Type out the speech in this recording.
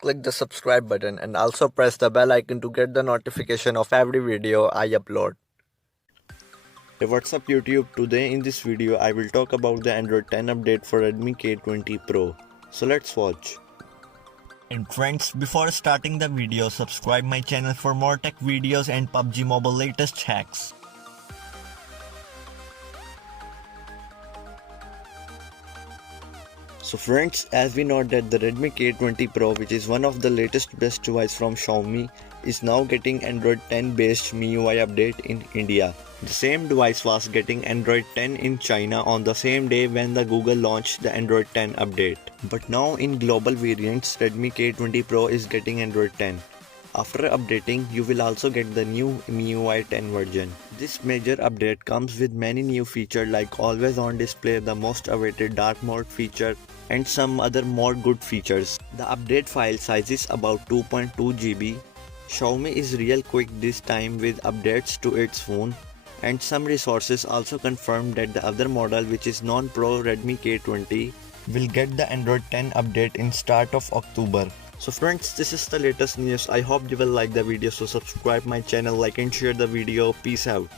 click the subscribe button and also press the bell icon to get the notification of every video I upload. Hey, what's up YouTube? Today in this video I will talk about the Android 10 update for Redmi K20 Pro. So let's watch. And friends, before starting the video, subscribe my channel for more tech videos and PUBG Mobile latest hacks. So friends, as we know that the Redmi K20 Pro, which is one of the latest best device from Xiaomi, is now getting Android 10 based MIUI update in India. The same device was getting Android 10 in China on the same day when the Google launched the Android 10 update. But now in global variants, Redmi K20 Pro is getting Android 10. After updating, you will also get the new MIUI 10 version. This major update comes with many new features like always on display, the most awaited dark mode feature, and some other more good features. The update file size is about 2.2 GB. Xiaomi is real quick this time with updates to its phone, and some resources also confirmed that the other model, which is non-Pro Redmi K20, will get the Android 10 update in start of October. So friends, this is the latest news. I hope you will like the video, so subscribe my channel, like and share the video. Peace out.